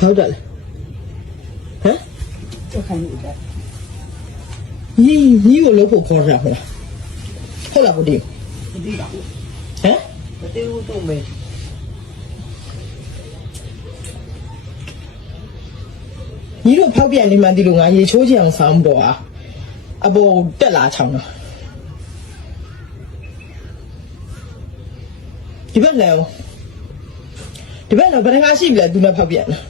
跑着了，啊？我看你的，你有老婆考上了？后来不对，不对吧？啊？不对我都没。你都跑遍你们的路啊，也抽奖上不着啊，啊不得拉长了。ဒီဘက်လည်းဒီဘက်တော့ဘယ်နှခါရှိပြီလဲသူနဲ့ဖောက်ပြန်လား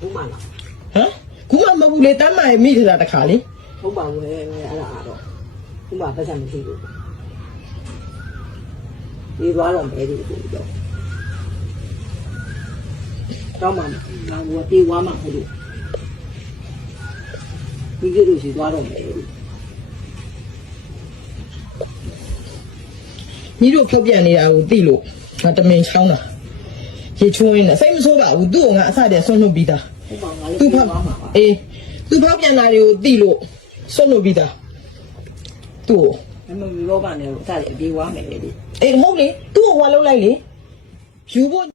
ဟုတ်ပါလား ဟမ်ခုမှမဟုတ်ဘူးလေတမ်းမိုင်မိထတာတစ်ခါလေ ဟုတ်ပါဘူးအဲ့ဒါတော့ခုမှပတ်စံမရှိဘူးဒီသွားတော့မဲဒီကိုတော့တော့မှငါကတေးဝါမှမဟုတ်ဘူးဒီလိုရှိသွားတော့မဲ ညီတို့ဖောက်ပြန်နေတာကိုသိလို့ငါတမင်ချောင်းတာရေချိုးရင်းနဲ့စိတ်မဆိုးပါဘူးသူ့ကိုငါအစတည်းဆွန့်လွတ်ပြီးသား ဟုတ်ပါငါလည်း သူဖောက်အေးသူဖောက်ပြန်တာတွေကိုသိလို့ဆွန့်လွတ်ပြီးသားသူ့ကို မမရောပါနဲ့စတယ်အပြေးဝါမယ်လေ အေးမဟုတ်လေသူ့ကိုဟွာလုံးလိုက်လေယူဖို့